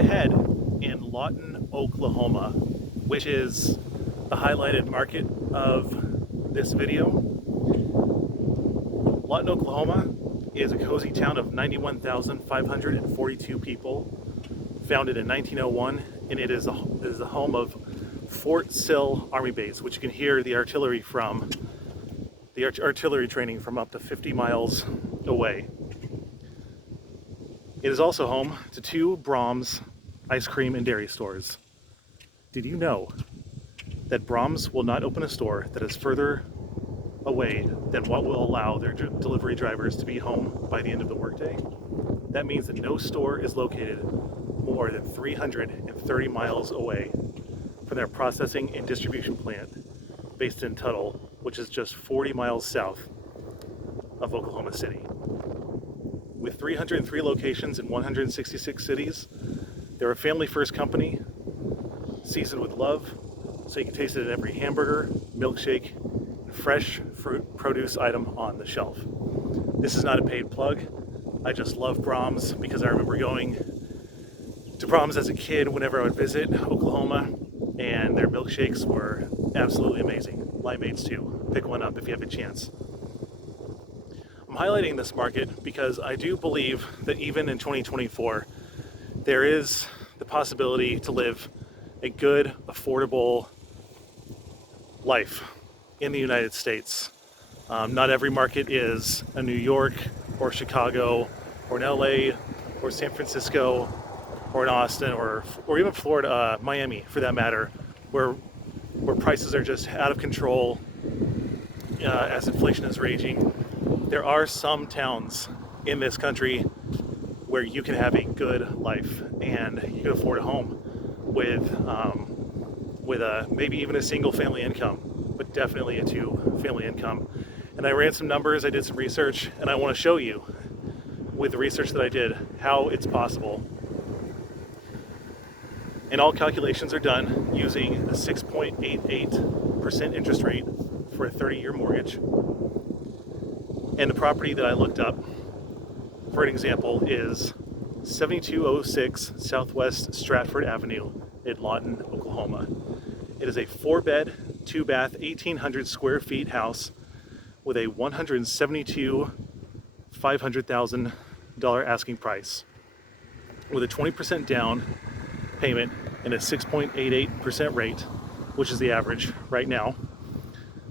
ahead in Lawton, Oklahoma, which is the highlighted market of this video. Lawton, Oklahoma is a cozy town of 91,542 people, founded in 1901, and it is the home of Fort Sill Army Base, which you can hear the artillery from, the artillery training from up to 50 miles away. It is also home to 2 Brahms ice cream and dairy stores. Did you know that Brahms will not open a store that is further away than what will allow their delivery drivers to be home by the end of the workday? That means that no store is located more than 330 miles away from their processing and distribution plant based in Tuttle, which is just 40 miles south of Oklahoma City. With 303 locations in 166 cities, they're a family-first company, seasoned with love, so you can taste it in every hamburger, milkshake, and fresh fruit produce item on the shelf. This is not a paid plug. I just love Brahms because I remember going to Brahms as a kid whenever I would visit Oklahoma, and their milkshakes were absolutely amazing. Limeades too. Pick one up if you have a chance. I'm highlighting this market because I do believe that even in 2024, there is the possibility to live a good, affordable life in the United States. Not every market is a New York or Chicago or an LA or San Francisco or an Austin or even Florida, Miami for that matter, where prices are just out of control as inflation is raging. There are some towns in this country where you can have a good life and you can afford a home with maybe even a single family income, but definitely a 2-family income. And I ran some numbers, I did some research, and I want to show you with the research that I did how it's possible. And all calculations are done using a 6.88% interest rate for a 30-year mortgage. And the property that I looked up, for an example, is 7206 Southwest Stratford Avenue in Lawton, Oklahoma. It is a 4-bed, 2-bath, 1,800 square feet house with a $172,500 asking price, with a 20% down payment and a 6.88% rate, which is the average right now.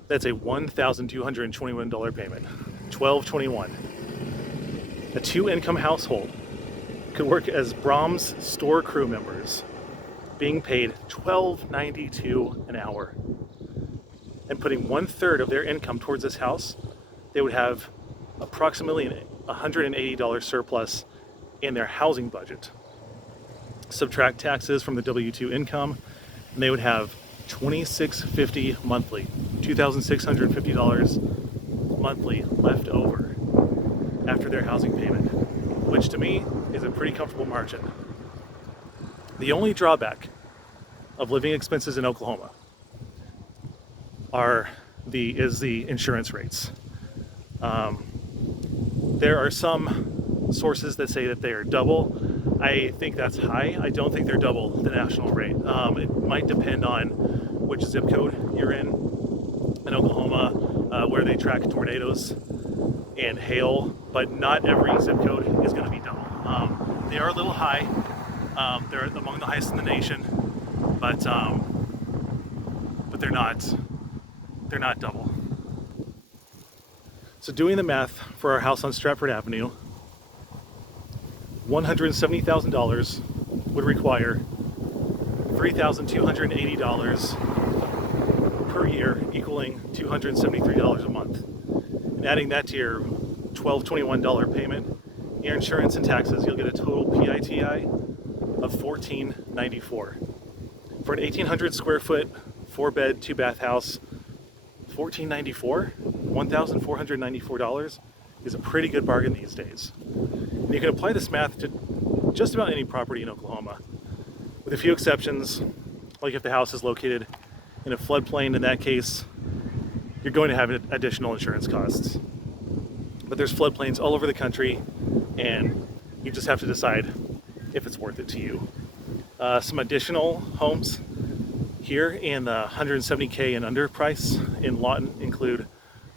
That's a $1,221 payment. $1,221. A 2-income household could work as Brahms store crew members, being paid $12.92 an hour. And putting 1/3 of their income towards this house, they would have approximately a $180 surplus in their housing budget. Subtract taxes from the W-2 income, and they would have $2,650 monthly, $2,650 monthly left over after their housing payment, which to me is a pretty comfortable margin. The only drawback of living expenses in Oklahoma is the insurance rates. There are some sources that say that they are double. I think that's high. I don't think they're double the national rate. It might depend on which zip code you're in Oklahoma, where they track tornadoes and hail, but not every zip code is going to be double. They are a little high. They're among the highest in the nation, but they're not double. So doing the math for our house on Stratford Avenue, $170,000 would require $3,280 per year, equaling $273 a month. And adding that to your $1,221 payment, your insurance and taxes, you'll get a total PITI of $1,494. For an 1,800 square foot, 4-bed, 2-bath house, $1,494, $1,494 is a pretty good bargain these days. And you can apply this math to just about any property in Oklahoma, with a few exceptions, like if the house is located in a floodplain. In that case, you're going to have additional insurance costs. But there's floodplains all over the country, and you just have to decide if it's worth it to you. Some additional homes here in the 170K and under price in Lawton include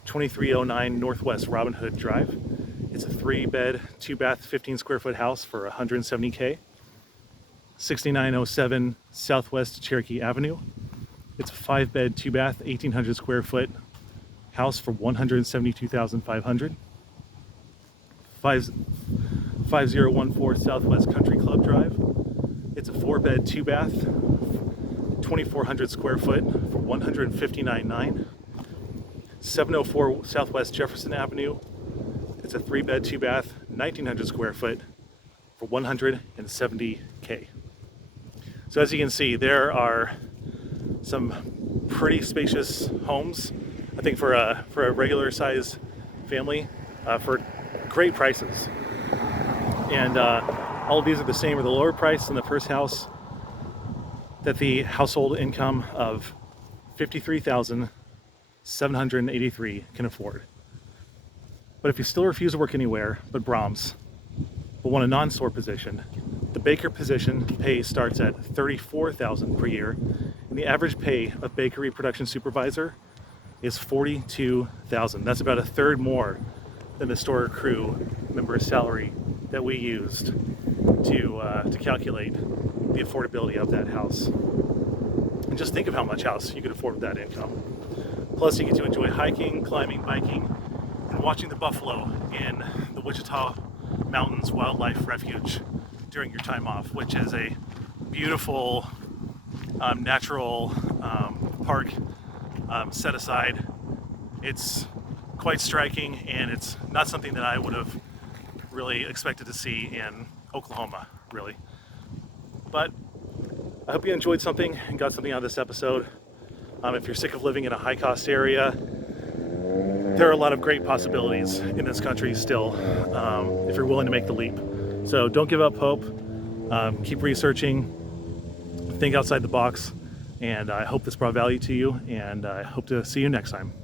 2309 Northwest Robin Hood Drive. It's a 3-bed, 2-bath, 15 square foot house for 170K. 6907 Southwest Cherokee Avenue. It's a 5-bed, 2-bath, 1,800 square foot house for $172,500. 5014 Southwest Country Club Drive. It's a 4-bed, 2-bath, 2,400 square foot for $159,900. 704 Southwest Jefferson Avenue. It's a 3-bed, 2-bath, 1,900 square foot for $170K. So as you can see, there are some pretty spacious homes, I think for a regular size family, for great prices. And all of these are the same or the lower price than the first house, that the household income of $53,783 can afford. But if you still refuse to work anywhere but Brahms, but want a non-store position, the baker position pay starts at $34,000 per year, and the average pay of bakery production supervisor is $42,000. That's about a third more than the store crew member's salary that we used to calculate the affordability of that house. And just think of how much house you could afford with that income. Plus, you get to enjoy hiking, climbing, biking, and watching the buffalo in the Wichita Mountains Wildlife Refuge during your time off, which is a beautiful natural park set aside. It's quite striking, and it's not something that I would have really expected to see in Oklahoma, really. But I hope you enjoyed something and got something out of this episode. If you're sick of living in a high-cost area, there are a lot of great possibilities in this country still, if you're willing to make the leap. So don't give up hope. Keep researching. Think outside the box. And I hope this brought value to you, and I hope to see you next time.